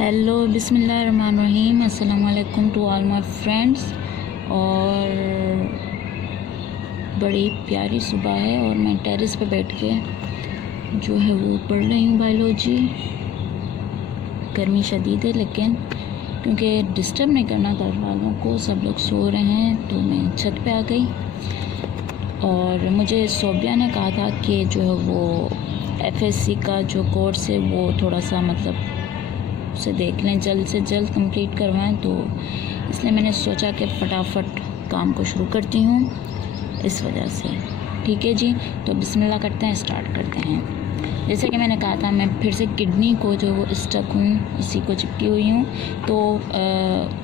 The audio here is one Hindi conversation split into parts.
हेलो बिस्मिल्लाहिर्रहमानिर्रहीम, अस्सलाम वालेकुम टू ऑल माय फ्रेंड्स। और बड़ी प्यारी सुबह है और मैं टेरेस पे बैठ के जो है वो पढ़ रही हूँ बायोलॉजी। गर्मी शदीद है लेकिन क्योंकि डिस्टर्ब नहीं करना घर वालों को, सब लोग सो रहे हैं, तो मैं छत पे आ गई। और मुझे सोबिया ने कहा था कि जो है वो एफएससी का जो कोर्स है वो थोड़ा सा उसे देख लें, जल्द से जल्द कंप्लीट करवाएं, तो इसलिए मैंने सोचा कि फटाफट काम को शुरू करती हूँ इस वजह से। ठीक है जी, तो बिस्मिल्लाह करते हैं, स्टार्ट करते हैं। जैसे कि मैंने कहा था, मैं फिर से किडनी को जो वो स्टक हूँ, इसी को चिपकी हुई हूँ, तो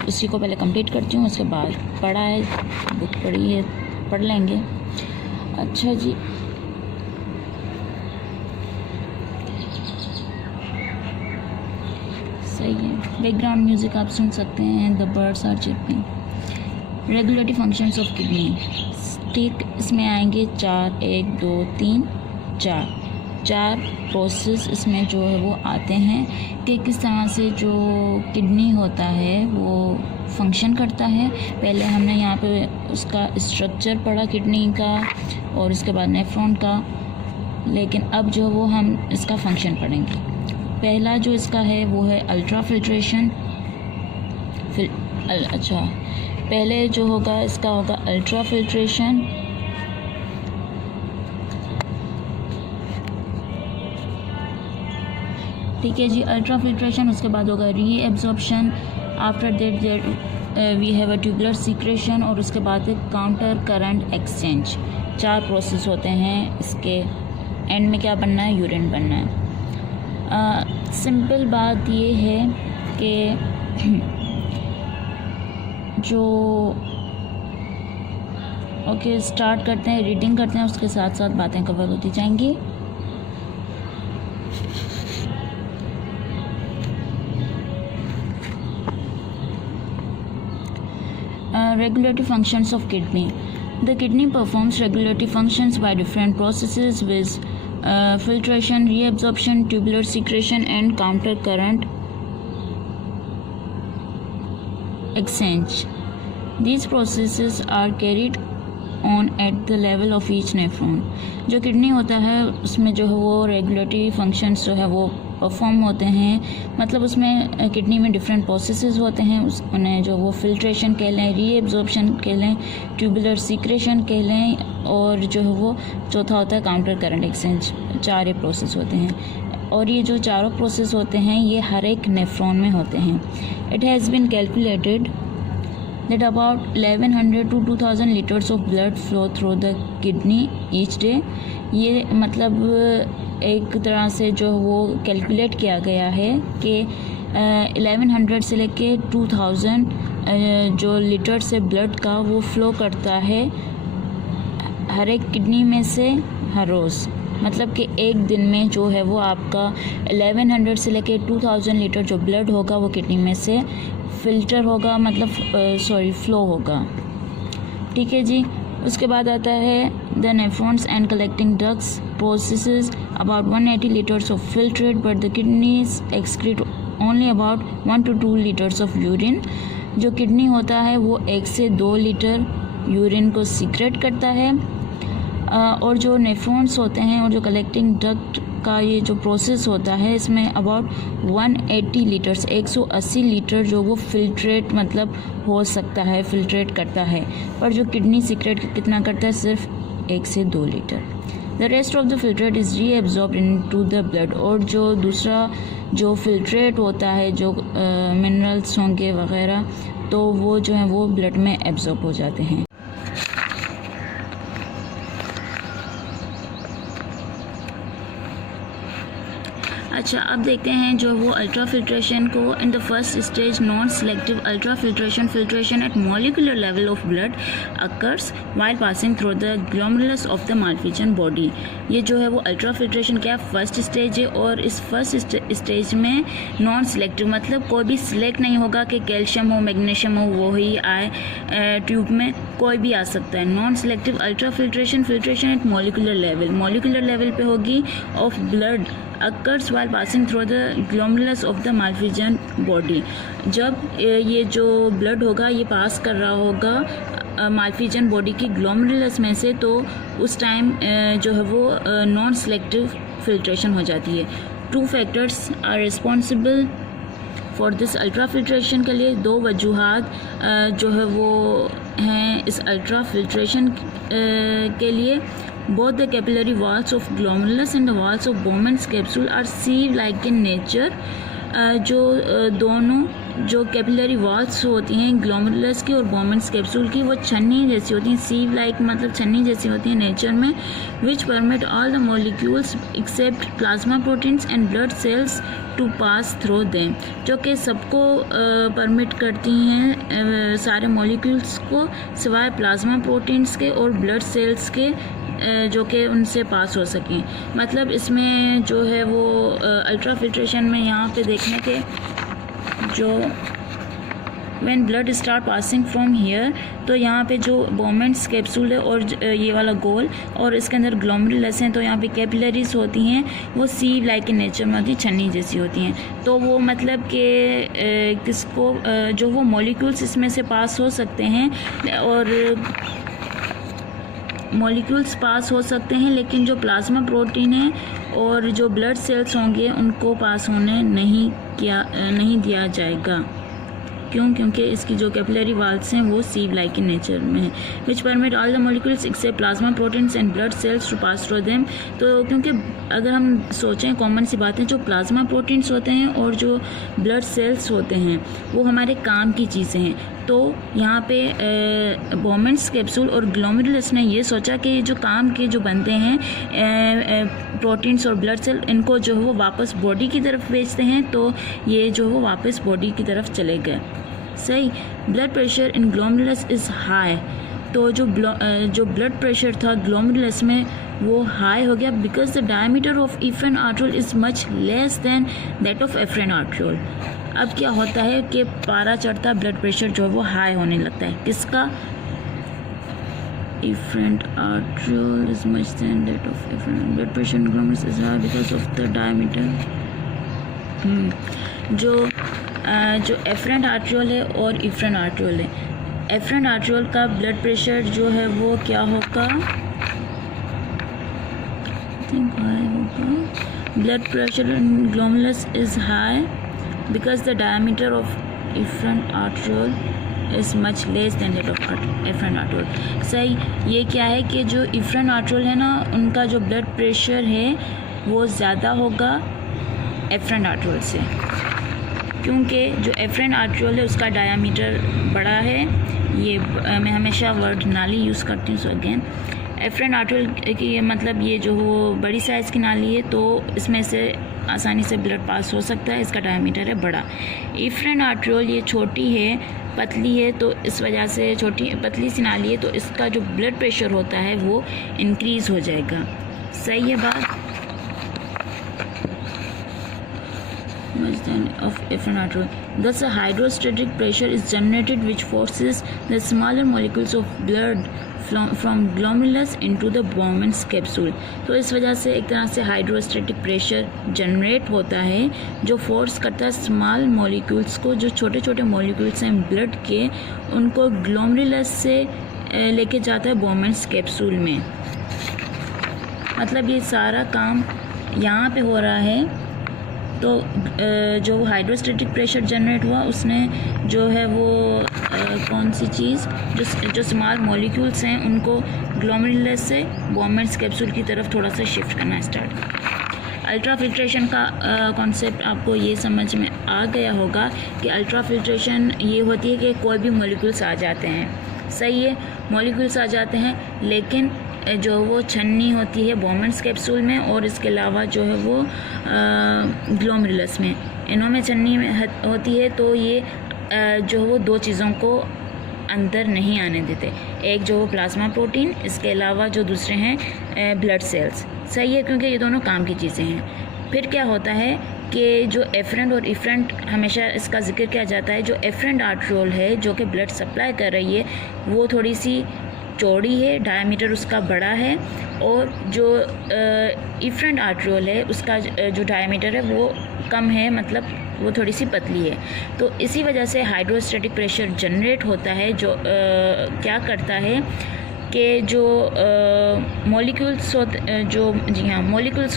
उसी को पहले कंप्लीट करती हूँ, उसके बाद पढ़ा है, बुक पढ़ी है, पढ़ लेंगे। अच्छा जी, सही है। बैकग्राउंड म्यूज़िक आप सुन सकते हैं, the birds are chirping. Regulatory functions of kidney, ठीक, इसमें आएंगे 4, 1, 2, 3, 4 प्रोसेस इसमें जो है वो आते हैं कि किस तरह से जो किडनी होता है वो फंक्शन करता है। पहले हमने यहाँ पे उसका स्ट्रक्चर पढ़ा किडनी का और उसके बाद नेफ्रॉन का, लेकिन अब जो वो हम इसका फंक्शन पढ़ेंगे। पहला जो इसका है वो है अल्ट्रा फिल्ट्रेशन। अच्छा, पहले जो होगा इसका होगा अल्ट्रा फिल्ट्रेशन। ठीक है जी, अल्ट्रा फिल्ट्रेशन, उसके बाद होगा reabsorption. After that we have a tubular secretion, और उसके बाद काउंटर करंट एक्सचेंज। 4 प्रोसेस होते हैं। इसके एंड में क्या बनना है? यूरिन बनना है। सिंपल बात ये है कि जो ओके स्टार्ट करते हैं, रीडिंग करते हैं, उसके साथ साथ बातें कवर होती जाएंगी। Regulatory functions of kidney. The kidney performs regulatory functions by different processes with filtration, reabsorption, tubular secretion, and counter current exchange. These processes are carried on at the level of each nephron. जो किडनी होता है उसमें जो है वो रेगुलेटरी फंक्शंस जो है वो परफॉर्म होते हैं, मतलब उसमें किडनी में डिफरेंट प्रोसेसेस होते हैं। उन्हें जो वो फिल्ट्रेशन कह लें, रीएब्जॉर्प्शन कह लें, ट्यूबुलर सीक्रेशन कह लें, और जो है वो चौथा होता है काउंटर करंट एक्सचेंज। 4 प्रोसेस होते हैं, और ये जो चारों प्रोसेस होते हैं ये हर एक नेफ्रॉन में होते हैं। It has been calculated that about 1100 to 2000 liters of blood flow through the kidney each day. ये मतलब एक तरह से जो वो कैलकुलेट किया गया है कि 1100 से लेके 2000 जो लीटर से ब्लड का वो फ्लो करता है हर एक किडनी में से हर रोज़। मतलब कि एक दिन में जो है वो आपका 1100 से लेके 2000 लीटर जो ब्लड होगा वो किडनी में से फ़िल्टर होगा, मतलब फ्लो होगा। ठीक है जी, उसके बाद आता है the nephrons and collecting ducts processes about 180 litres of filtrate, but the kidneys excrete only about 1 to 2 litres of urine. जो किडनी होता है वो 1 से 2 लीटर यूरिन को सीक्रेट करता है, और जो नेफ्रॉन्स होते हैं और जो कलेक्टिंग डक्ट का ये जो प्रोसेस होता है इसमें अबाउट 180 लीटर्स 180 लीटर जो वो फिल्ट्रेट मतलब हो सकता है, फिल्ट्रेट करता है। पर जो किडनी सीक्रेट कितना करता है? सिर्फ 1 से 2 litre. The rest of the filtrate is reabsorbed into the blood, और जो दूसरा जो फिल्ट्रेट होता है जो मिनरल्स होंगे वगैरह, तो वो जो है वो ब्लड में एब्जॉर्ब हो जाते हैं। अच्छा, अब देखते हैं जो वो अल्ट्रा फिल्ट्रेशन को। In the first stage non selective ultrafiltration, filtration at molecular level of blood occurs while passing through the glomerulus of the Malpighian body. ये जो है वो अल्ट्रा फिल्ट्रेशन क्या फर्स्ट स्टेज है, और इस फर्स्ट स्टेज में नॉन सिलेक्टिव मतलब कोई भी सिलेक्ट नहीं होगा कि कैल्शियम हो, मैग्नीशियम हो, वो ही आए ट्यूब में। कोई भी आ सकता है। Non selective ultrafiltration at molecular level पे होगी of blood occurs while passing through the glomerulus of the Malpighian body. जब ये जो ब्लड होगा ये पास कर रहा होगा माल्फिजन बॉडी की ग्लोमेरुलस में से, तो उस टाइम जो है वो नॉन सेलेक्टिव फिल्ट्रेशन हो जाती है। 2 factors are responsible for this ultra filtration के लिए 2 वजूहात जो है वो हैं इस अल्ट्रा फिल्ट्रेशन के लिए। Both the capillary walls of glomerulus and the walls of Bowman's capsule are sieve like in nature. जो दोनों जो कैपिलरी वॉल्स होती हैं ग्लोमेरुलस की और बोमेन्स कैप्सूल की, वो छन्नी जैसी होती हैं। सीव लाइक मतलब छन्नी जैसी होती हैं नेचर में। Which permit all the molecules except plasma proteins and blood cells to pass through them, जो कि सबको परमिट करती हैं सारे मॉलिक्यूल्स को सिवाय प्लाज्मा प्रोटीन्स के और ब्लड सेल्स के, जो कि उनसे पास हो सकें। मतलब इसमें जो है वो अल्ट्रा फिल्ट्रेशन में यहाँ पे देखने के जो when blood start passing from here, तो यहाँ पे जो बोमेन्स कैप्सूल है और ये वाला गोल और इसके अंदर ग्लोमेरुलस हैं, तो यहाँ पे कैपिलरीज होती हैं वो सीव लाइक इन नेचर में होती हैं, छन्नी जैसी होती हैं। तो वो मतलब कि किसको जो वो मॉलिक्यूल्स इसमें से पास हो सकते हैं और मॉलिक्यूल्स पास हो सकते हैं, लेकिन जो प्लाज्मा प्रोटीन है और जो ब्लड सेल्स होंगे उनको पास होने नहीं दिया जाएगा। क्यों? क्योंकि इसकी जो कैपिलरी वाल्स हैं वो सीव लाइक इन नेचर में है। Which permit all the molecules except plasma proteins and blood cells to pass through them. तो क्योंकि अगर हम सोचें कॉमन सी बात है, जो प्लाज्मा प्रोटीन्स होते हैं और जो ब्लड सेल्स होते हैं वो हमारे काम की चीज़ें हैं। तो यहाँ पे बोमेन्स कैप्सूल और ग्लोमेरुलस ने ये सोचा कि जो काम के जो बनते हैं प्रोटीन्स और ब्लड सेल, इनको जो है वो वापस बॉडी की तरफ भेजते हैं, तो ये जो है वो वापस बॉडी की तरफ चले गए। सही। Blood pressure in glomerulus is high, तो जो ब्लड प्रेशर था ग्लोमेरुलस में वो हाई हो गया because the diameter of efferent arteriole is much less than that of afferent arteriole. अब क्या होता है कि पारा चढ़ता ब्लड प्रेशर जो है वो हाई होने लगता है। किसका? Efferent arteriole is much than that of afferent. Blood pressure in glomerulus is high because of the diameter. जो एफ्रेंट आर्ट्रियोल है और इफ्रेन आर्ट्रियोल है, एफ्रेंट आर्ट्रियोल का ब्लड प्रेशर जो है वो क्या होगा? हाई होगा। Blood pressure in glomerulus is high because the diameter of efferent arteriole is much less than that of efferent arteriole। सही। ये क्या है कि जो efferent arteriole है ना, उनका जो ब्लड प्रेशर है वो ज़्यादा होगा efferent arteriole से, क्योंकि जो efferent arteriole है उसका डायमीटर बड़ा है। ये मैं हमेशा वर्ड नाली यूज़ करती हूँ। सो अगेन एफ्रेंट आर्ट्रियोल की मतलब ये जो वो बड़ी साइज़ की नाली है, तो इसमें से आसानी से ब्लड पास हो सकता है, इसका डायमीटर है बड़ा। इफ्रेंट आर्ट्रियोल ये छोटी है, पतली है, तो इस वजह से छोटी पतली सी नाली है, तो इसका जो ब्लड प्रेशर होता है वो इंक्रीज़ हो जाएगा। सही है बात? of efferent arteriole. Thus a hydrostatic pressure is generated which forces the smaller molecules of blood from glomerulus into the Bowman's capsule। तो इस वजह से एक तरह से हाइड्रोस्टेटिक प्रेशर जनरेट होता है जो फोर्स करता है स्मॉल मॉलिक्यूल्स को, जो छोटे छोटे मॉलिक्यूल्स हैं ब्लड के, उनको ग्लोमेरुलस से लेके जाता है बोमेन्स कैप्सूल में। मतलब ये सारा काम यहाँ पे हो रहा है। तो जो हाइड्रोस्टेटिक प्रेशर जनरेट हुआ उसने जो है वो कौन सी चीज़ जो स्मॉल मॉलिक्यूल्स हैं उनको ग्लोमेरुलस से बोमेन्स कैप्सूल की तरफ थोड़ा सा शिफ्ट करना स्टार्ट किया। अल्ट्रा फिल्ट्रेशन का कॉन्सेप्ट आपको ये समझ में आ गया होगा कि अल्ट्रा फिल्ट्रेशन ये होती है कि कोई भी मॉलिक्यूल्स आ जाते हैं। सही है, मॉलिक्यूल्स आ जाते हैं, लेकिन जो वो छन्नी होती है बोमेन्स कैप्सूल में और इसके अलावा जो है वो ग्लोमेरुलस में, इनों में छन्नी होती है, तो ये जो वो दो चीज़ों को अंदर नहीं आने देते। एक जो वो प्लाज्मा प्रोटीन, इसके अलावा जो दूसरे हैं ब्लड सेल्स। सही है, क्योंकि ये दोनों काम की चीज़ें हैं। फिर क्या होता है कि जो एफरेंट और इफरेंट हमेशा इसका जिक्र किया जाता है। जो एफरेंट आर्ट्रियोल है जो कि ब्लड सप्लाई कर रही है वो थोड़ी सी चौड़ी है, डायमीटर उसका बड़ा है, और जो इफरेंट आर्ट्रियोल है उसका जो डायमीटर है वो कम है, मतलब वो थोड़ी सी पतली है। तो इसी वजह से हाइड्रोस्टैटिक प्रेशर जनरेट होता है, जो क्या करता है कि जो मॉलिक्यूल्स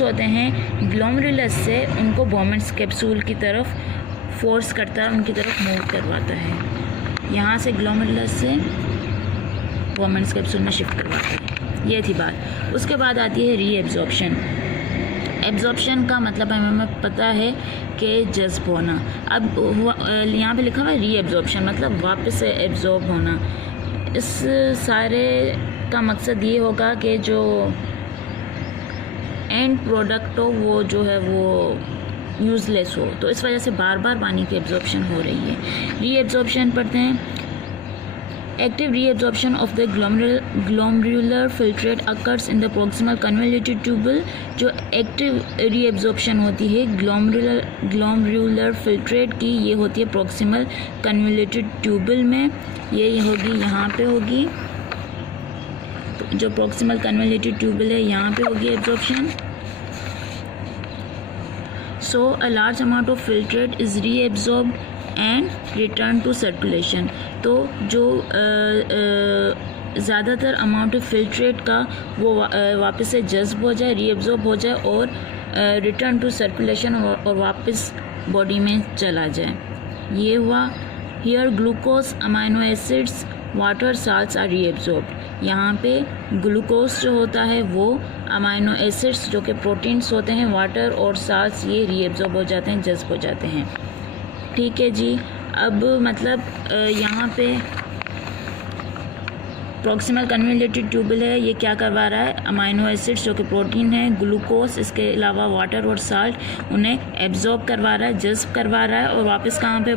होते हैं ग्लोमेरुलस से, उनको बोमेंस कैप्सूल की तरफ फोर्स करता है, उनकी तरफ मूव करवाता है, यहाँ से ग्लोमेरुलस से बोमेंस कैप्सूल में शिफ्ट करवाता है। ये थी बात। उसके बाद आती है रीएब्जॉर्प्शन। एब्जॉर्प्शन का मतलब हमें पता है कि जज्ब होना। अब यहाँ पे लिखा हुआ है रीएब्जॉर्प्शन, मतलब वापस से एब्जॉर्ब होना। इस सारे का मकसद ये होगा कि जो एंड प्रोडक्ट हो वो जो है वो यूज़लेस हो, तो इस वजह से बार बार पानी की एब्जॉर्प्शन हो रही है। रीएब्जॉर्प्शन पढ़ते हैं। Active reabsorption of the glomerular filtrate occurs in the proximal convoluted tubule। जो एक्टिव reabsorption होती है glomerular filtrate की, ये होती है proximal convoluted tubule में। ये होगी यहाँ पे होगी, जो proximal convoluted tubule है यहाँ पे होगी absorption। So a large amount of filtrate is reabsorbed and return to circulation. तो जो ज़्यादातर अमाउंट ऑफ फिल्ट्रेट का वो वापस से जज्ब हो जाए, रीअब्जॉर्ब हो जाए और रिटर्न टू सर्कुलेशन और वापस बॉडी में चला जाए। ये हुआ। Here glucose, amino acids, water, salts are reabsorbed. यहाँ पे ग्लूकोज जो होता है वो, अमाइनो एसिड्स जो कि प्रोटीन्स होते हैं, वाटर और साल्ट्स ये रीअब्जॉर्ब हो जाते हैं, जज्ब हो जाते हैं। ठीक है जी। अब मतलब यहाँ पे प्रॉक्सिमल कन्वोल्यूटेड ट्यूबल है, ये क्या करवा रहा है, अमाइनो एसिड्स जो कि प्रोटीन है, ग्लूकोज, इसके अलावा वाटर और साल्ट, उन्हें एब्जॉर्ब करवा रहा है, जज्ब करवा रहा है और वापस कहाँ पे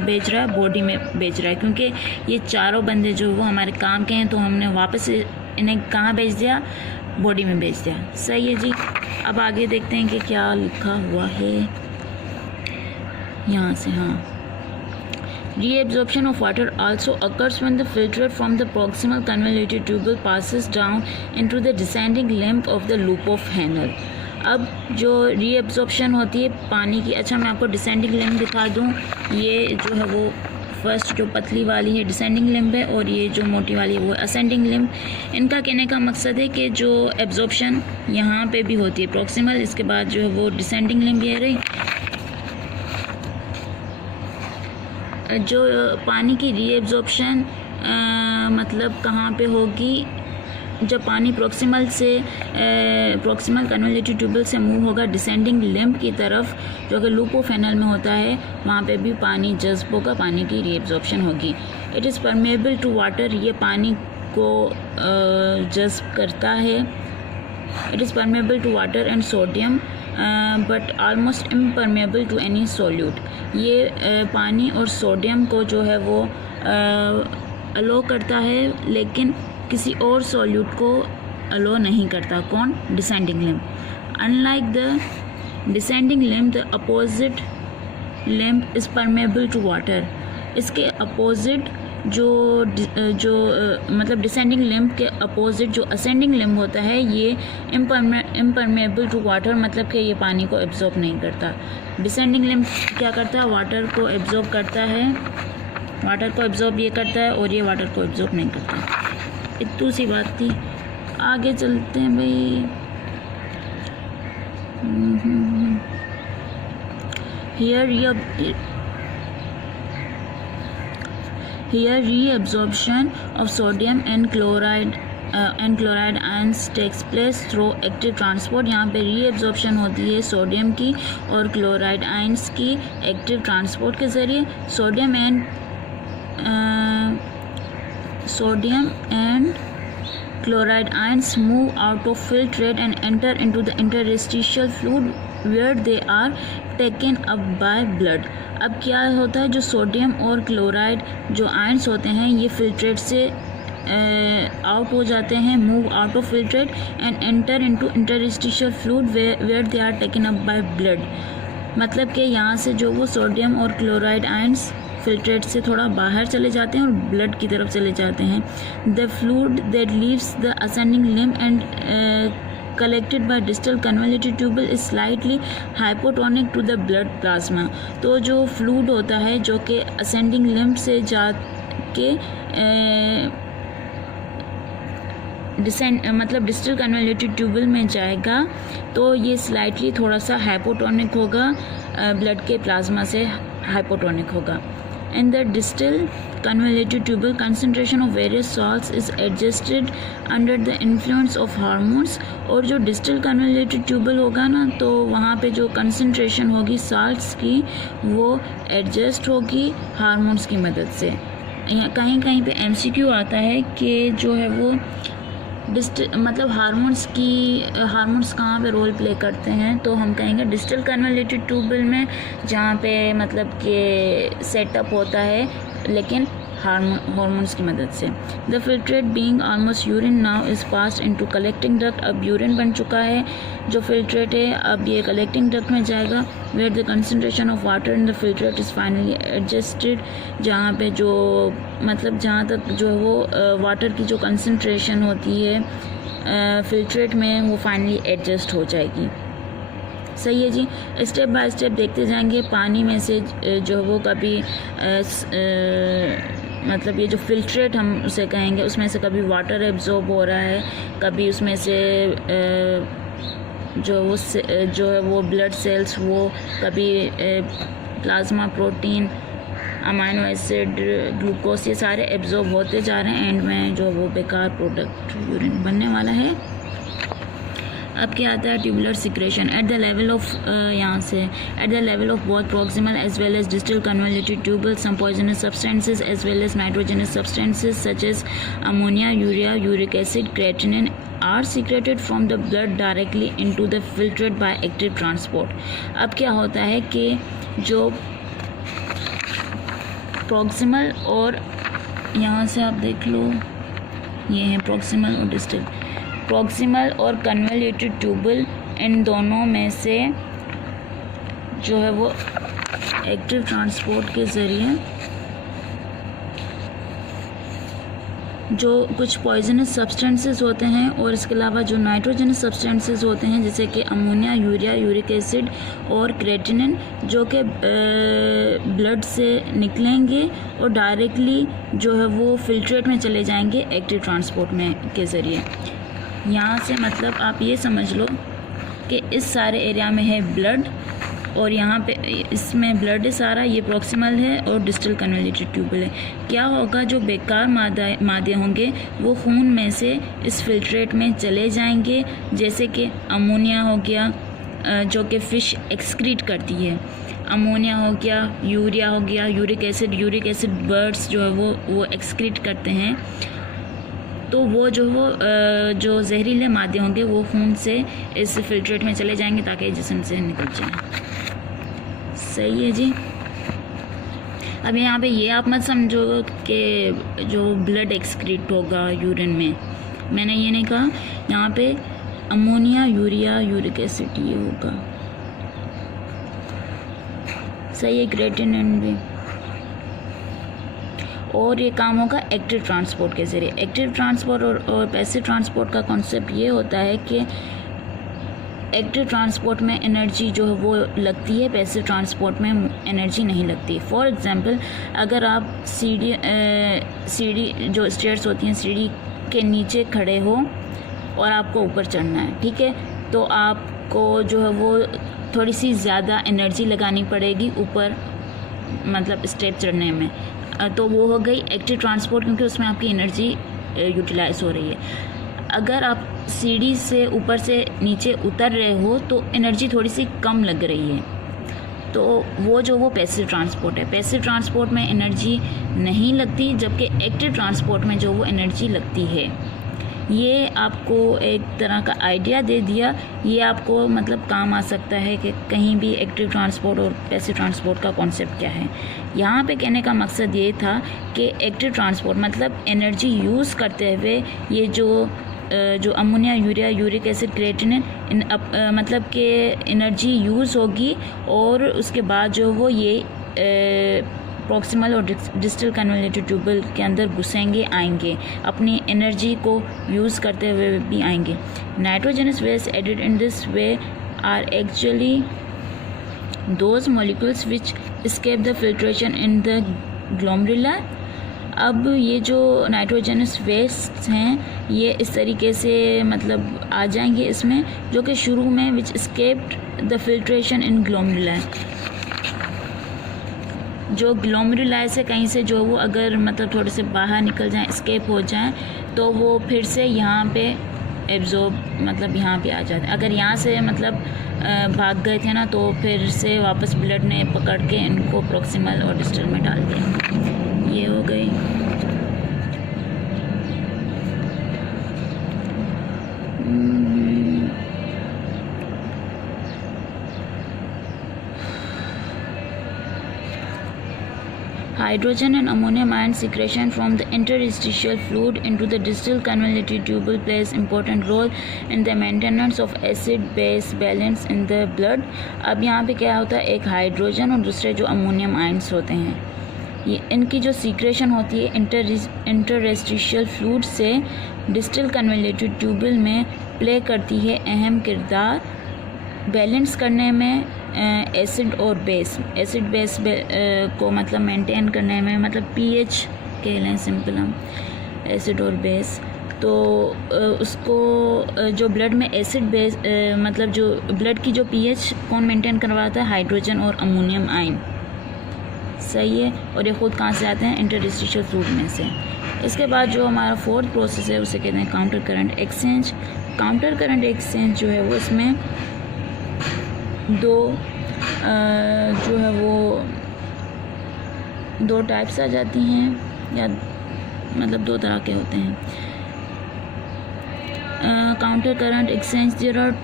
भेज रहा है, बॉडी में भेज रहा है। क्योंकि ये चारों बंदे जो वो हमारे काम के हैं, तो हमने वापस इन्हें कहाँ भेज दिया, बॉडी में भेज दिया। सही है जी। अब आगे देखते हैं कि क्या लिखा हुआ है यहाँ से। हाँ, reabsorption of water also occurs when the filtrate from the proximal convoluted tubule passes down into the descending limb of the loop of Henle। अब जो रीएब्जॉर्प्शन होती है पानी की, अच्छा मैं आपको डिसेंडिंग लिम्ब दिखा दूँ। ये जो है वो फर्स्ट जो पतली वाली है डिसेंडिंग लिम्ब है, और ये जो मोटी वाली है वो असेंडिंग लिम्ब। इनका कहने का मकसद है कि जो एब्जॉर्प्शन यहाँ पे भी होती है प्रॉक्सिमल, इसके बाद जो है वो डिसेंडिंग लिम्ब ये रही। जो पानी की रीएब्जॉर्प्शन मतलब कहाँ पे होगी, जब पानी प्रॉक्सिमल कन्वोल्यूटेड ट्यूबल से मूव होगा डिसेंडिंग लिम्ब की तरफ, जो कि लूप ऑफ हेनल में होता है, वहाँ पे भी पानी जज्ब होगा, पानी की रीएब्जॉर्प्शन होगी। It is permeable to water, ये पानी को जज्ब करता है। It is permeable to water and sodium but almost impermeable to any solute. ये पानी और सोडियम को जो है वो अलो करता है, लेकिन किसी और सोल्यूट को अलो नहीं करता। कौन? Descending limb. Unlike the descending limb, the opposite limb is permeable to water. इसके अपोजिट मतलब डिसेंडिंग लिम्ब के अपोजिट जो असेंडिंग लिम्ब होता है, ये इम्परमेबल टू वाटर, मतलब कि ये पानी को एब्जॉर्ब नहीं करता। डिसेंडिंग लिम्ब क्या करता है, वाटर को एब्जॉर्ब करता है, वाटर को एब्जॉर्ब ये करता है, और ये वाटर को एब्जॉर्ब नहीं करता। इतनी सी बात थी। आगे चलते हैं भाई। Here reabsorption of sodium and chloride ions takes place through active transport। यहाँ पे reabsorption होती है सोडियम की और क्लोराइड आयंस की एक्टिव ट्रांसपोर्ट के ज़रिए। sodium and chloride ions move out of filtrate and enter into the interstitial fluid where they are taken up by blood। अब क्या होता है, जो सोडियम और क्लोराइड जो आयंस होते हैं ये फिल्ट्रेट से आउट हो जाते हैं, move out of filtrate and enter into interstitial fluid where they are taken up by blood. मतलब कि यहाँ से जो वो सोडियम और क्लोराइड आयंस फिल्ट्रेट से थोड़ा बाहर चले जाते हैं और ब्लड की तरफ चले जाते हैं। The fluid that leaves the ascending limb and collected by distal convoluted tubule is slightly hypotonic to the blood plasma। तो जो फ्लूइड होता है जो कि असेंडिंग लिम्ब से जा के मतलब डिस्टल कन्वोल्यूटेड ट्यूबल में जाएगा, तो ये स्लाइटली थोड़ा सा हाइपोटोनिक होगा, ब्लड के प्लाज्मा से हाइपोटोनिक होगा। In the distal convoluted tubule, concentration of various salts is adjusted under the influence of hormones। और जो distal convoluted tubule होगा ना, तो वहाँ पे जो concentration होगी salts की वो adjust होगी हार्मोन्स की मदद से। कहीं कहीं पे MCQ आता है कि जो है वो मतलब हार्मोन्स कहाँ पे रोल प्ले करते हैं, तो हम कहेंगे डिस्टल कन्वोल्यूटेड ट्यूबल में, जहाँ पे मतलब कि सेटअप होता है लेकिन हार्मोन्स की मदद से। The filtrate being almost urine now is passed into collecting duct. अब यूरिन बन चुका है जो फिल्ट्रेट है, अब ये कलेक्टिंग डक्ट में जाएगा, where the concentration of water in the filtrate is finally adjusted. जहाँ पे जो मतलब जहाँ तक जो है वो वाटर की जो कंसनट्रेशन होती है फिल्ट्रेट में, वो फाइनली एडजस्ट हो जाएगी। सही है जी। स्टेप बाय स्टेप देखते जाएंगे। पानी में से जो वो कभी मतलब ये जो फिल्ट्रेट हम उसे कहेंगे, उसमें से कभी वाटर एब्जॉर्ब हो रहा है, कभी उसमें से जो है वो ब्लड सेल्स, वो कभी plasma protein, amino acid, glucose, ये सारे एब्जॉर्ब होते जा रहे हैं। एंड में जो वो बेकार प्रोडक्ट यूरिन बनने वाला है। अब क्या आता है tubular secretion at the level of यहाँ से at the level of both proximal as well as distal convoluted tubule some poisonous substances as well as nitrogenous substances such as ammonia, urea, uric acid, creatinine are secreted from the blood directly into the filtrate by active transport। अब क्या होता है कि जो प्रॉक्सिमल और यहाँ से आप देख लो, ये है प्रॉक्सिमल और डिस्टल, प्रॉक्सिमल और कन्वोल्यूटेड ट्यूबल, इन दोनों में से जो है वो एक्टिव ट्रांसपोर्ट के ज़रिए जो कुछ पॉइजनस सब्सटेंसेस होते हैं और इसके अलावा जो नाइट्रोजनस सब्सटेंसेस होते हैं जैसे कि अमोनिया, यूरिया, यूरिक एसिड और क्रेटिनिन, जो कि ब्लड से निकलेंगे और डायरेक्टली जो है वो फिल्ट्रेट में चले जाएंगे एक्टिव ट्रांसपोर्ट में के ज़रिए। यहाँ से मतलब आप ये समझ लो कि इस सारे एरिया में है ब्लड, और यहाँ पे इसमें ब्लड है सारा, ये प्रॉक्सिमल है और डिस्टल कन्वोल्यूटेड ट्यूबल है। क्या होगा, जो बेकार मादे होंगे वो खून में से इस फिल्ट्रेट में चले जाएंगे, जैसे कि अमोनिया हो गया जो कि फ़िश एक्सक्रीट करती है, अमोनिया हो गया, यूरिया हो गया, यूरिक एसिड बर्ड्स जो है वो एक्सक्रीट करते हैं। तो वो जो जहरीले मादे होंगे वो खून से इस फिल्ट्रेट में चले जाएंगे ताकि जिस्म से निकल जाए। सही है जी। अब यहाँ पे ये आप मत समझो कि जो ब्लड एक्सक्रीट होगा यूरिन में, मैंने ये नहीं कहा। यहाँ पे अमोनिया, यूरिया, यूरिक एसिड ये होगा। सही है, क्रेटिनिन भी। और ये काम होगा एक्टिव ट्रांसपोर्ट के ज़रिए। एक्टिव ट्रांसपोर्ट और पैसिव ट्रांसपोर्ट का कॉन्सेप्ट ये होता है कि एक्टिव ट्रांसपोर्ट में एनर्जी जो है वो लगती है, पैसिव ट्रांसपोर्ट में एनर्जी नहीं लगती। फॉर एग्ज़ाम्पल, अगर आप सीढ़ी जो स्टेयर्स होती हैं, सीढ़ी के नीचे खड़े हो और आपको ऊपर चढ़ना है, ठीक है, तो आपको जो है वो थोड़ी सी ज़्यादा एनर्जी लगानी पड़ेगी ऊपर, मतलब स्टेप चढ़ने में। तो वो हो गई एक्टिव ट्रांसपोर्ट, क्योंकि उसमें आपकी एनर्जी यूटिलाइज हो रही है। अगर आप सीढ़ी से ऊपर से नीचे उतर रहे हो तो एनर्जी थोड़ी सी कम लग रही है, तो वो पैसिव ट्रांसपोर्ट है। पैसिव ट्रांसपोर्ट में एनर्जी नहीं लगती, जबकि एक्टिव ट्रांसपोर्ट में जो वो एनर्जी लगती है। ये आपको एक तरह का आइडिया दे दिया, ये आपको मतलब काम आ सकता है कि कहीं भी एक्टिव ट्रांसपोर्ट और पैसिव ट्रांसपोर्ट का कॉन्सेप्ट क्या है। यहाँ पे कहने का मकसद ये था कि एक्टिव ट्रांसपोर्ट मतलब एनर्जी यूज़ करते हुए ये जो जो ammonia, urea, uric acid, creatinine मतलब कि एनर्जी यूज़ होगी और उसके बाद जो वो ये प्रॉक्सिमल और डिस्टल कन्वोल्यूटेड ट्यूबल के अंदर घुसेंगे, आएंगे, अपनी एनर्जी को यूज़ करते हुए भी आएंगे। Nitrogenous waste added in this way are actually those molecules which escape the filtration in the glomeruli। अब ये जो नाइट्रोजनस वेस्ट हैं ये इस तरीके से मतलब आ जाएंगे इसमें, जो कि शुरू में विच escaped the filtration in glomeruli, जो ग्लोमेरुलाई से कहीं से जो वो अगर मतलब थोड़े से बाहर निकल जाएं, escape हो जाएं, तो वो फिर से यहाँ पे एब्जॉर्ब मतलब यहाँ पे आ जाते हैं। अगर यहाँ से मतलब भाग गए थे ना तो फिर से वापस ब्लड ने पकड़ के इनको प्रॉक्सिमल और डिस्टल में डाल दिया। ये हो गई। Hydrogen and ammonium ion secretion from the interstitial fluid into the distal convoluted tubule plays important role in the maintenance of acid-base balance in the blood। अब यहाँ पे क्या होता है, एक हाइड्रोजन और दूसरे जो अमोनियम आयंस होते हैं, ये इनकी जो सीक्रेशन होती है इंटरस्टिशियल फ्लूइड से डिस्टल कन्वोल्यूटेड ट्यूबल में प्ले करती है अहम किरदार बैलेंस करने में एसिड और बेस, एसिड बेस को मतलब मेंटेन करने में, मतलब पीएच कह लें सिंपल हम, एसिड और बेस। तो उसको जो ब्लड में एसिड बेस मतलब जो ब्लड की जो पीएच कौन मेंटेन करवाता है, हाइड्रोजन और अमोनियम आयन, सही है। और ये ख़ुद कहाँ से आते हैं, इंटरस्टिशियल फ्लूइड में से। इसके बाद जो हमारा फोर्थ प्रोसेस है उसे कहते हैं counter current exchange. Counter current exchange जो है वो इसमें जो है वो दो टाइप्स आ जाती हैं, या मतलब दो तरह के होते हैं। Counter current exchange, there are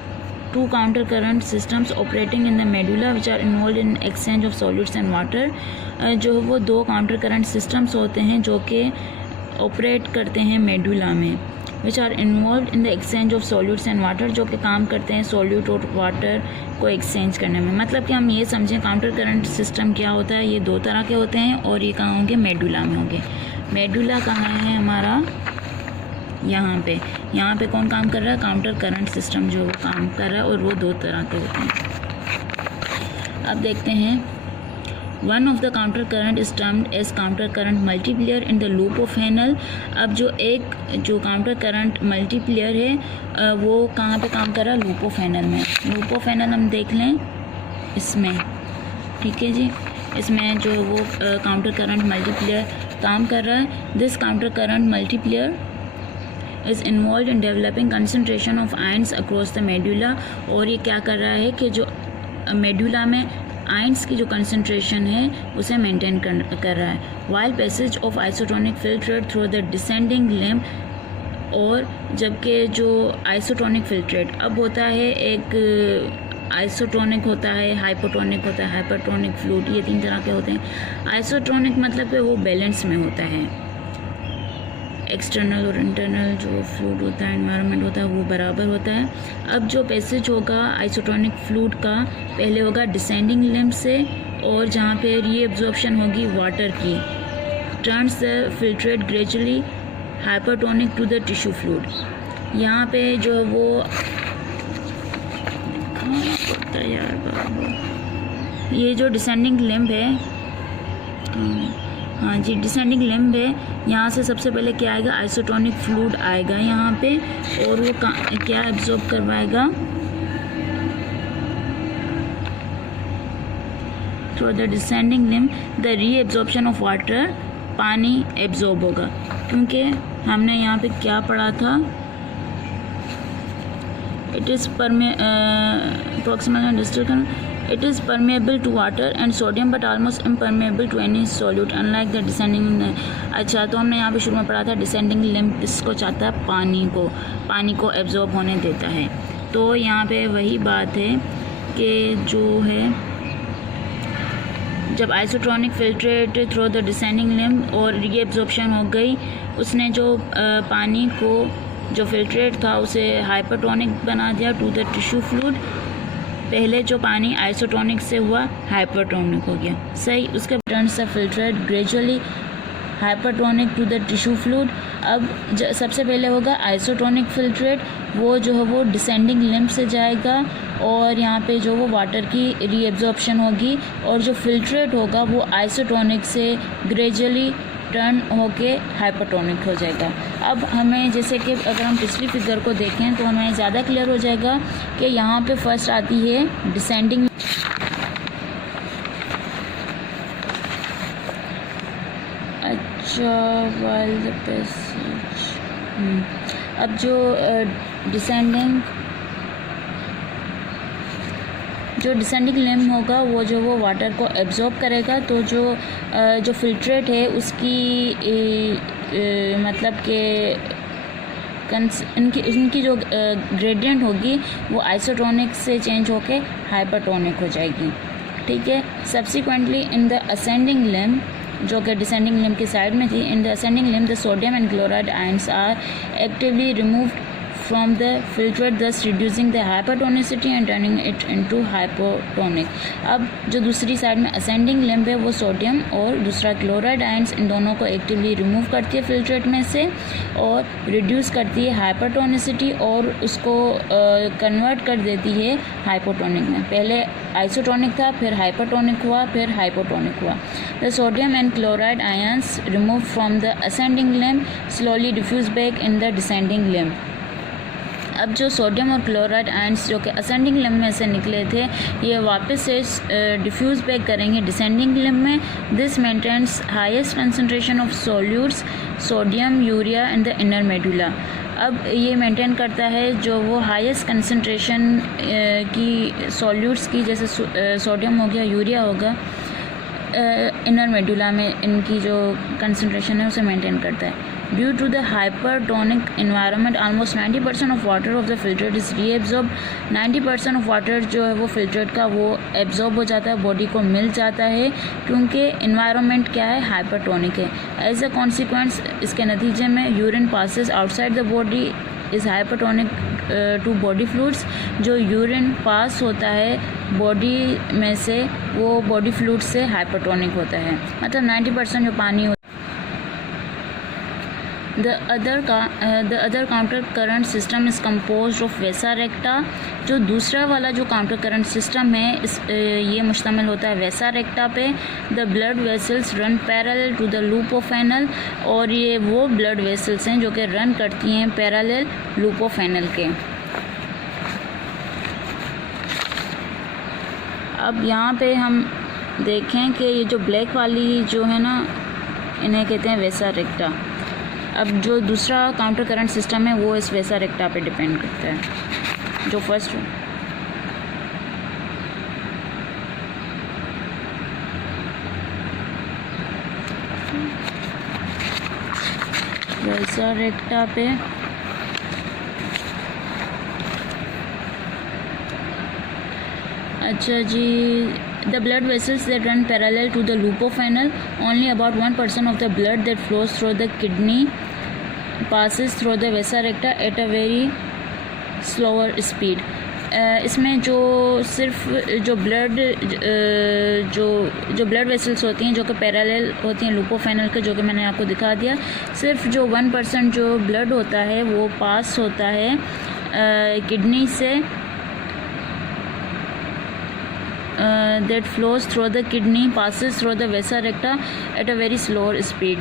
two counter current systems operating in the medulla which are involved in exchange of solutes and water। जो वो दो काउंटर करंट सिस्टम्स होते हैं जो कि ऑपरेट करते हैं मेडुला में, which are involve in the exchange of solutes and water, जो कि काम करते हैं सॉल्यूट और वाटर को एक्सचेंज करने में। मतलब कि हम ये समझें काउंटर करंट सिस्टम क्या होता है, ये दो तरह के होते हैं और ये कहाँ होंगे, मेडुला में होंगे। मेडुला कहाँ है हमारा, यहाँ पे कौन काम कर रहा है, काउंटर करंट सिस्टम जो वो काम कर रहा है, और वो दो तरह के होते हैं। अब देखते हैं, one of the counter current is termed as counter current multiplier in the loop of Henle. अब जो काउंटर करंट मल्टीप्लेयर है वो कहाँ पे काम कर रहा है, लूप ऑफ हेनल में। लूप ऑफ हेनल हम देख लें इसमें, ठीक है जी, इसमें जो वो काउंटर करंट मल्टीप्लेयर काम कर रहा है। This counter current multiplayer is involve in developing concentration of ions across the medulla. और ये क्या कर रहा है कि जो मेडुला में आयंस की जो कंसनट्रेशन है उसे मेंटेन कर रहा है। While passage of isotonic filtrate through the descending limb, और जबकि जो आइसोटोनिक फिल्ट्रेट अब होता है, एक आइसोटोनिक होता है, हाइपोटोनिक होता है, हाइपरटोनिक फ्लूइड, ये तीन तरह के होते हैं। आइसोटोनिक मतलब कि वो बैलेंस में होता है, एक्सटर्नल और इंटरनल जो फ्लूइड होता है, एनवायरनमेंट होता है, वो बराबर होता है। अब जो पैसेज होगा आइसोटोनिक फ्लूइड का, पहले होगा डिसेंडिंग लिम्ब से, और जहाँ पे रीएब्जॉर्प्शन होगी वाटर की, turns the filtrate gradually hypertonic to the tissue fluid. यहाँ पे जो है वो यार बाबू, ये जो डिसेंडिंग लिम्ब है, हाँ जी, डिसेंडिंग लिम्ब है, यहाँ से सबसे पहले क्या आएगा, आइसोटोनिक फ्लूइड आएगा यहाँ पे, और वो क्या एब्जॉर्ब करवाएगा, through the descending limb the reabsorption of water, पानी एब्जॉर्ब होगा। क्योंकि हमने यहाँ पे क्या पढ़ा था, it is proximal and distal it is permeable to water and sodium but almost impermeable to any solute unlike the descending। अच्छा, तो हमने यहाँ पे शुरू में पढ़ा था डिसेंडिंग लिम्ब इसको चाहता है, पानी को एब्जॉर्ब होने देता है। तो यहाँ पे वही बात है कि जो है जब isotonic filtrate through the descending limb और रीएब्जॉर्प्शन हो गई, उसने जो पानी को जो फिल्ट्रेट था उसे हाइपरटोनिक बना दिया टू द टिश्यू फ्लूइड। पहले जो पानी आइसोटोनिक से हुआ हाइपरटोनिक हो गया, सही। उसके टर्न से filtrate gradually hypertonic to the tissue fluid. अब सबसे पहले होगा आइसोटोनिक फिल्ट्रेट, वो जो है वो डिसेंडिंग लिम्ब से जाएगा और यहाँ पे जो वो वाटर की रीएब्जॉर्प्शन होगी, और जो फिल्ट्रेट होगा वो आइसोटोनिक से ग्रेजुअली टर्न होके हाइपरटोनिक हो जाएगा। अब हमें जैसे कि अगर हम पिछली फिगर को देखें तो हमें ज़्यादा क्लियर हो जाएगा कि यहाँ पे फर्स्ट आती है डिसेंडिंग। अच्छा, वाइल द पैसेज। अब जो डिसेंडिंग लिम्ब होगा वो जो वो वाटर को एब्जॉर्ब करेगा, तो जो फिल्ट्रेट है उसकी मतलब कि इनकी जो ग्रेडियंट होगी वो आइसोटोनिक से चेंज होके हाइपरटोनिक हो जाएगी, ठीक है। Subsequently in the ascending limb, जो कि डिसेंडिंग लिम्ब की साइड में थी, in the ascending limb the sodium and chloride ions are actively removed from the filtrate, thus reducing the hypertonicity and turning it into hypotonic। अब जो दूसरी साइड में असेंडिंग लिम्ब है वो सोडियम और दूसरा क्लोराइड आयंस, इन दोनों को एक्टिवली रिमूव करती है फिल्ट्रेट में से और रिड्यूस करती है हाइपरटोनिसिटी और उसको कन्वर्ट कर देती है हाइपोटोनिक में। पहले आइसोटोनिक था, फिर हाइपरटोनिक हुआ, फिर हाइपोटोनिक हुआ। The sodium and chloride ions remove from the ascending limb slowly diffuse back in the descending limb. अब जो सोडियम और क्लोराइड आयंस जो कि असेंडिंग लिम्ब में से निकले थे, ये वापस से डिफ्यूज बैक करेंगे डिसेंडिंग लिम्ब में। This maintains highest concentration of solutes sodium urea in the inner medulla. अब ये मेंटेन करता है जो वो हाईएस्ट कंसंट्रेशन की सोल्यूट्स की, जैसे सोडियम हो गया, यूरिया होगा, इनर मेडुला में इनकी जो कंसंट्रेशन है उसे मेंटेन करता है। Due to the hypertonic environment almost 90% of water of the filtrate is reabsorb. 90% of water जो है वो फिल्ट्रेट का वो एब्जॉर्ब हो जाता है, बॉडी को मिल जाता है, क्योंकि इन्वायरमेंट क्या है, हाइपरटोनिक है। एज अ कॉन्सिक्वेंस इसके नतीजे में urine passes outside the body is hypertonic to body fluids. जो यूरिन पास होता है बॉडी में से वो बॉडी फ्लूइड से हाइपरटोनिक होता है, मतलब 90% जो पानी होता है। The other counter current system is composed of vesa recta। जो दूसरा वाला जो काउंटर करंट सिस्टम है ये मुश्तमिल होता है वेसा रेक्टा पे। The blood vessels run parallel to the loop of Henle, और ये वो ब्लड वेसल्स हैं जो कि रन करती हैं पैरेलल लूप ऑफ एनल के। अब यहाँ पे हम देखें कि ये जो ब्लैक वाली जो है ना, इन्हें कहते हैं वेसा रेक्टा। अब जो दूसरा काउंटर करंट सिस्टम है वो इस वेसा रेक्टा पे डिपेंड करता है। जो फर्स्ट वेसा रेक्टा पे अच्छा जी, the blood vessels that run parallel to the loop of anal, only about 1% of the blood that flows through the kidney passes through the vesa recta at a very slower speed। इसमें जो सिर्फ जो ब्लड वेसल्स होती हैं जो कि पैरेलल होती हैं लूप ऑफ एनल के, जो कि मैंने आपको दिखा दिया, सिर्फ जो 1% जो ब्लड होता है वो पास होता है किडनी से, that flows through the kidney passes through the vesa recta at a very slower speed।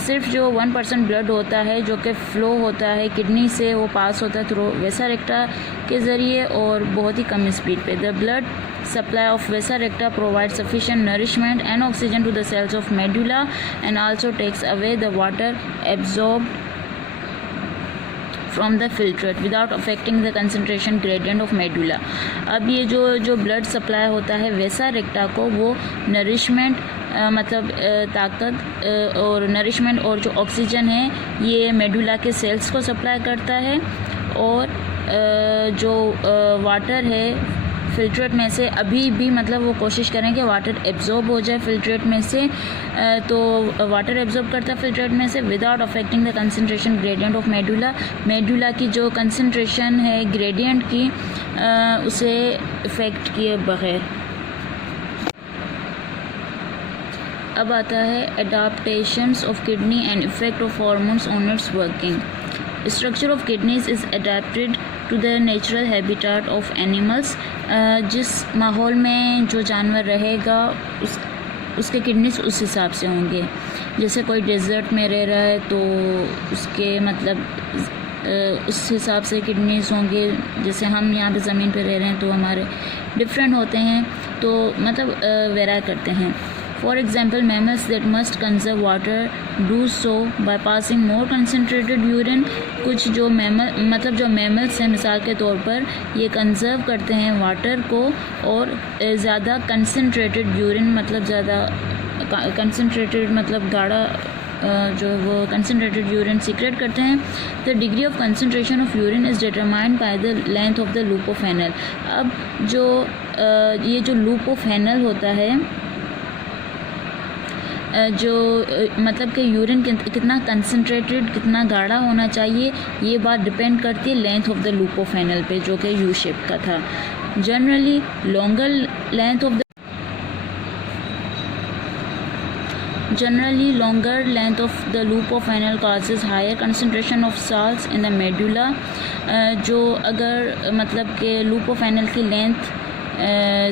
सिर्फ जो 1% ब्लड होता है जो कि फ़्लो होता है किडनी से, वो पास होता है थ्रू वेसा रेक्टा के ज़रिए और बहुत ही कम स्पीड पे। The blood supply of vesa recta provides sufficient nourishment and oxygen to the cells of medulla and also takes away the water absorbed from the filtrate without affecting the concentration gradient of medulla। अब ये जो ब्लड सप्लाई होता है वेसा रेक्टा को, वो नरिशमेंट मतलब ताकत और नरिशमेंट और जो ऑक्सीजन है ये मेडुला के सेल्स को सप्लाई करता है, और जो वाटर है फिल्ट्रेट में से अभी भी मतलब वो कोशिश करें कि वाटर एब्जॉर्ब हो जाए फिल्ट्रेट में से, तो वाटर एब्जॉर्ब करता है फिल्ट्रेट में से without affecting the concentration gradient of medulla. Medulla की जो कंसनट्रेशन है ग्रेडियंट की उसे इफ़ेक्ट किए बगैर। अब आता है adaptations of kidney and effect of hormones on its working. Structure of kidneys is adapted to the natural habitat of animals. जिस माहौल में जो जानवर रहेगा उसके किडनीज उस हिसाब से होंगे। जैसे कोई डेजर्ट में रह रहा है तो उसके मतलब उस हिसाब से किडनीज होंगे। जैसे हम यहाँ पे ज़मीन पे रह रहे हैं तो हमारे डिफरेंट होते हैं, तो मतलब वेरी करते हैं। For example mammals that must conserve water do so by passing more concentrated urine. कुछ जो मैमल्स हैं मिसाल के तौर पर ये कंजर्व करते हैं वाटर को और ज़्यादा कंसनट्रेटेड यूरिन मतलब ज़्यादा कंसनट्रेटेड मतलब गाढ़ा जो वो कंसनट्रेटेड यूरिन सीक्रेट करते हैं। The degree of concentration of urine is determined by the length of the loop of anal. अब जो ये जो लूप ऑफ एनल होता है जो मतलब कि यूरिन कितना कंसनट्रेटेड कितना गाढ़ा होना चाहिए ये बात डिपेंड करती है length of the loop of Henle पे, जो कि यू शेप का था। Generally longer length of the loop of Henle causes higher concentration of salts in the medulla. जो अगर मतलब कि लूप ऑफ एनल की लेंथ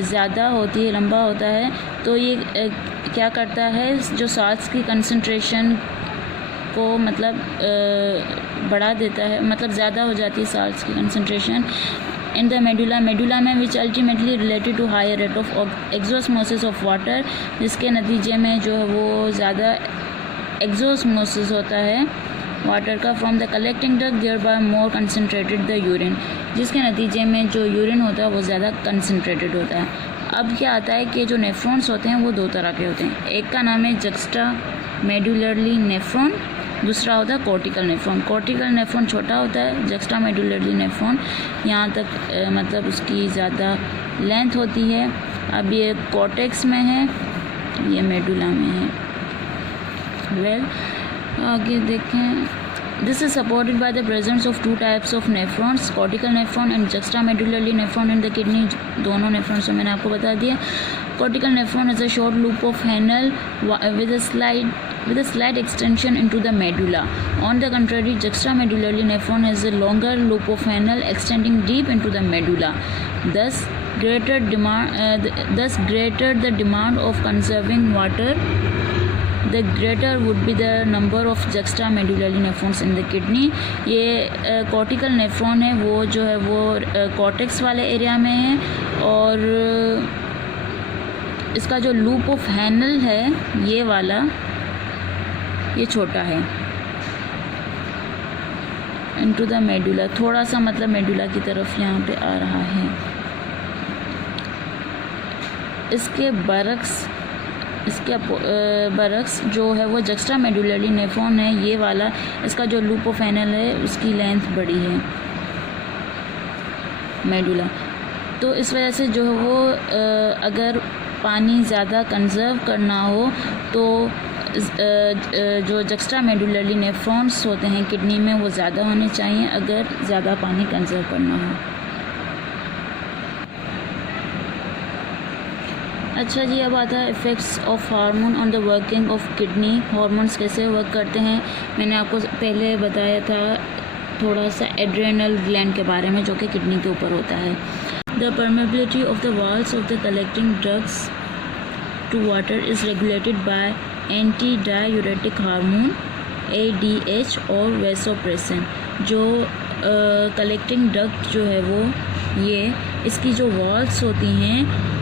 ज़्यादा होती है, लंबा होता है, तो ये क्या करता है जो साल्ट्स की कंसंट्रेशन को मतलब बढ़ा देता है, मतलब ज़्यादा हो जाती है साल्ट्स की कंसंट्रेशन इन द मेडुला में which ultimately related to higher rate of exosmosis of water, जिसके नतीजे में जो है वो ज़्यादा एक्सोस्मोसिस होता है वाटर का from the collecting duct thereby more concentrated the urine, जिसके नतीजे में जो यूरिन होता है वो ज़्यादा कंसनट्रेटेड होता है। अब क्या आता है कि जो नेफ्रॉन्स होते हैं वो दो तरह के होते हैं। एक का नाम है जक्स्टा मेडुलरली नेफ्रॉन, दूसरा होता है कॉर्टिकल नेफ्रॉन। कॉर्टिकल नेफ्रॉन छोटा होता है, जक्स्टा मेडुलरली नेफ्रॉन यहाँ तक मतलब उसकी ज़्यादा लेंथ होती है। अब ये कॉर्टेक्स में है, ये मेडुला में है। आगे देखें। This is supported by the presence of two types of nephrons, cortical nephron and juxtamedullary nephron in the kidney। दोनों nephrons मैंने आपको बता दिया। Cortical nephron is a short loop of Henle with a slight extension into the medulla. On the contrary, juxtamedullary nephron has a longer loop of Henle extending deep into the medulla. Thus, greater the demand of conserving water, the greater would be the number of juxtamedullary nephrons in the kidney। ये कॉर्टिकल नेफ्रॉन है वो जो है वो कॉर्टेक्स वाले एरिया में है और इसका जो लूप ऑफ हैनल है ये वाला ये छोटा है इनटू द मेडुला, थोड़ा सा मतलब मेडुला की तरफ यहाँ पे आ रहा है। इसके बरक्स जो है वो जक्स्टामेडुलरी नेफ्रॉन है ये वाला, इसका जो लूप ऑफ एनल है उसकी लेंथ बड़ी है मेडुला। तो इस वजह से जो है वो अगर पानी ज़्यादा कंजर्व करना हो तो जो जक्स्टामेडुलरी नेफ्रॉन्स होते हैं किडनी में वो ज़्यादा होने चाहिए अगर ज़्यादा पानी कंजर्व करना हो। अच्छा जी, अब आता है effects of hormone on the working of kidney. Hormones कैसे वर्क करते हैं मैंने आपको पहले बताया था थोड़ा सा एड्रेनल ग्लैंड के बारे में जो कि किडनी के ऊपर होता है। The permeability of the walls of the collecting ducts to water is regulated by antidiuretic hormone ADH और वेसोप्रेसिन। जो कलेक्टिंग डक्ट जो है वो ये इसकी जो वॉल्स होती हैं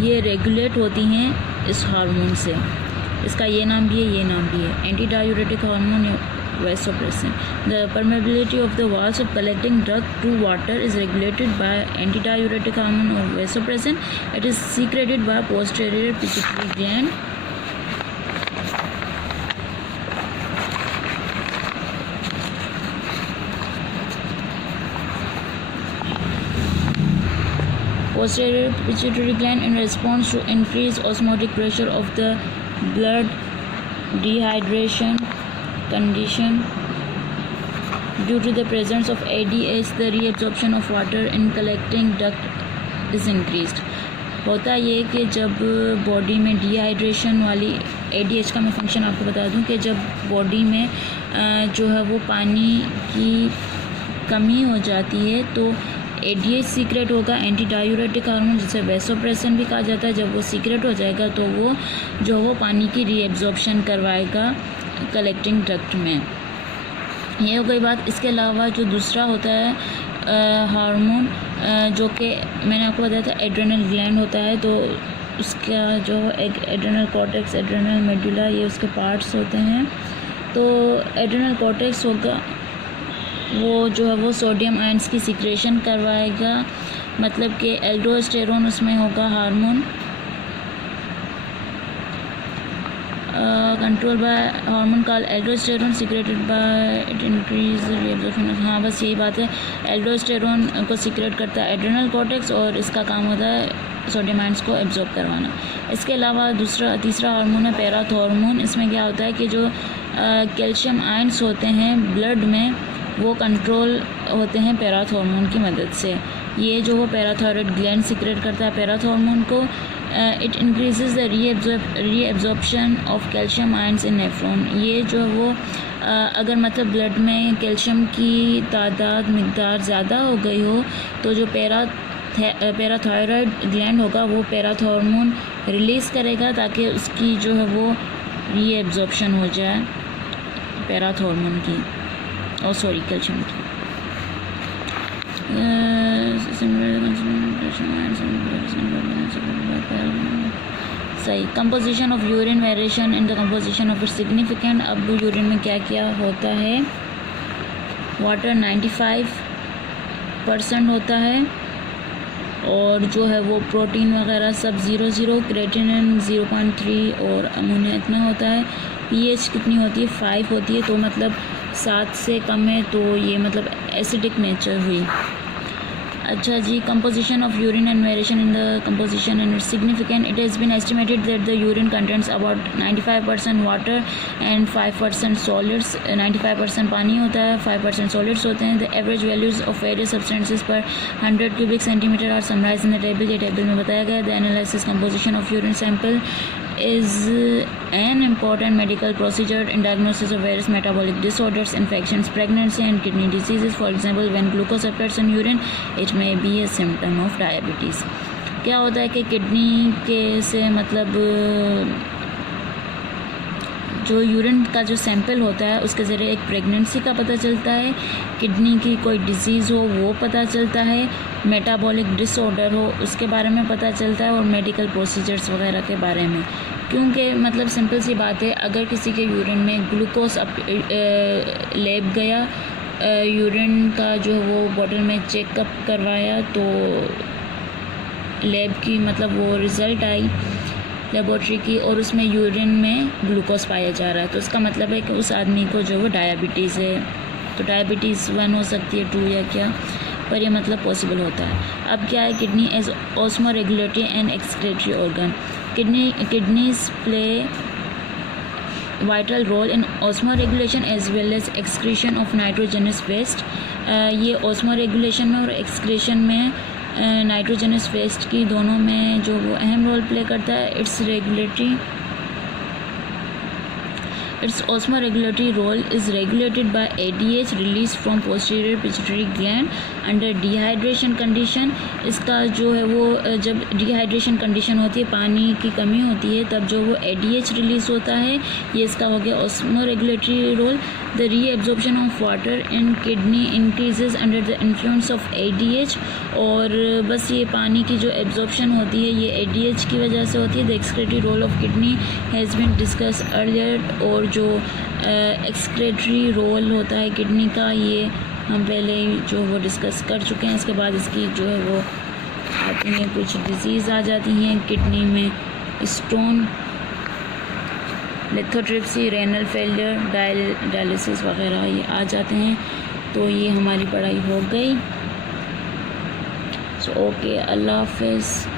ये रेगुलेट होती हैं इस हार्मोन से। इसका ये नाम भी है, ये नाम भी है, anti diuretic hormone vasopressin. The permeability of the walls of collecting drug to water is regulated by antidiuretic hormone or vasopressin. It is secreted by posterior pituitary gland. posterior pituitary gland in response to increased osmotic pressure of the blood, dehydration condition. Due to the presence of ADH, the reabsorption of water in collecting duct is increased. होता ये कि जब बॉडी में डिहाइड्रेशन वाली ADH का मैं फंक्शन आपको बता दूं कि जब बॉडी में जो है वो पानी की कमी हो जाती है तो ADH सीक्रेट होगा, एंटी डायूरेटिक हार्मोन जिसे वैसोप्रेसिन भी कहा जाता है। जब वो सीक्रेट हो जाएगा तो वो जो वो पानी की रीएब्जॉर्प्शन करवाएगा कलेक्टिंग डक्ट में। ये हो गई बात। इसके अलावा जो दूसरा होता है हार्मोन जो कि मैंने आपको बताया था एड्रेनल ग्लैंड होता है, तो उसका जो एक एड्रेनल कॉर्टेक्स, एड्रेनल मेडुला, ये उसके पार्ट्स होते हैं। तो एड्रेनल कॉर्टेक्स होगा वो जो है वो सोडियम आयंस की सिक्रेशन करवाएगा, मतलब कि एल्डोस्टेरोन उसमें होगा hormone. Control by hormone call aldosterone secreted by it increase reabsorption. हाँ, बस यही बात है, एल्डोस्टेरोन को सिक्रेट करता है एड्रेनल कॉर्टेक्स और इसका काम होता है सोडियम आयंस को एब्जॉर्ब करवाना। इसके अलावा तीसरा हार्मोन है पैराथॉर्मोन। इसमें क्या होता है कि जो कैल्शियम आयंस होते हैं ब्लड में वो कंट्रोल होते हैं पैराथॉर्मोन की मदद से। ये जो वो पैराथायरॉयड ग्लैंड सिक्रेट करता है पैराथॉर्मोन को। It increases the reabsorption of calcium ions in nephron. ये जो है वो अगर मतलब ब्लड में कैल्शियम की तादाद मिकदार ज़्यादा हो गई हो तो जो पैराथायरॉयड ग्लैंड होगा वो पैराथॉर्मोन रिलीज़ करेगा ताकि उसकी जो है वो रीएब्जॉर्प्शन हो जाए पैराथॉर्मोन की, और सॉरी कैल्शियम की। सही। Composition of urine variation in the composition of it significant. अब यूरिन में क्या क्या होता है, वाटर 95% होता है और जो है वो प्रोटीन वगैरह सब 0 क्रेटिनिन 0.3 और अमोनिया इतना होता है। pH कितनी होती है, 5 होती है, तो मतलब 7 से कम है तो ये मतलब एसिडिक नेचर हुई। अच्छा जी, composition of urine and variation in the composition and significant. It has been estimated that the urine contents about 95% water and 5% solids. 95% पानी होता है, 5% सॉलिड्स होते हैं। The average values of various substances per 100 cubic centimetre are summarised in the table. ये टेबल में बताया गया। The analysis composition of urine sample is an important medical procedure in diagnosis of various metabolic disorders, infections, pregnancy and kidney diseases. For example, when glucose appears in urine, it may be a symptom of diabetes. क्या होता है कि किडनी के से मतलब जो यूरिन का जो सैंपल होता है उसके ज़रिए एक प्रेगनेंसी का पता चलता है, किडनी की कोई डिजीज़ हो वो पता चलता है, मेटाबॉलिक डिसऑर्डर हो उसके बारे में पता चलता है, और मेडिकल प्रोसीजर्स वगैरह के बारे में। क्योंकि मतलब सिंपल सी बात है, अगर किसी के यूरिन में ग्लूकोज लैब गया, यूरिन का जो वो बॉटल में चेकअप करवाया तो लैब की मतलब वो रिज़ल्ट आई लेबॉर्ट्री की और उसमें यूरिन में ग्लूकोज पाया जा रहा है, तो इसका मतलब है कि उस आदमी को जो वो डायबिटीज़ है। तो डायबिटीज़ 1 हो सकती है, 2 या क्या, पर ये मतलब पॉसिबल होता है। अब क्या है, kidney as osmoregulatory and excretory organ. Kidneys play vital role in osmoregulation as well as excretion of nitrogenous waste. ये ऑस्मो रेगुलेशन में और एक्सक्रीशन में नाइट्रोजनस वेस्ट की दोनों में जो वो अहम रोल प्ले करता है। Its osmoregulatory role is regulated by ADH released from posterior pituitary gland under dehydration condition। इसका जो है वो जब डिहाइड्रेशन कंडीशन होती है, पानी की कमी होती है, तब जो वो ADH रिलीज़ होता है, ये इसका हो गया osmoregulatory role. The reabsorption of water in kidney increases under the influence of ADH। और बस ये पानी की जो एब्जॉर्प्शन होती है ये ADH की वजह से होती है। The excretory role of kidney has been discussed earlier। और जो एक्सक्रेटरी रोल होता है किडनी का, ये हम पहले जो वो डिस्कस कर चुके हैं। इसके बाद इसकी जो है वो आती हैं कुछ डिजीज़ आ जाती हैं किडनी में, stone, lithotripsy, renal failure, dialysis वगैरह ये आ जाते हैं। तो ये हमारी पढ़ाई हो गई। सो ओके, अल्लाह हाफिज़।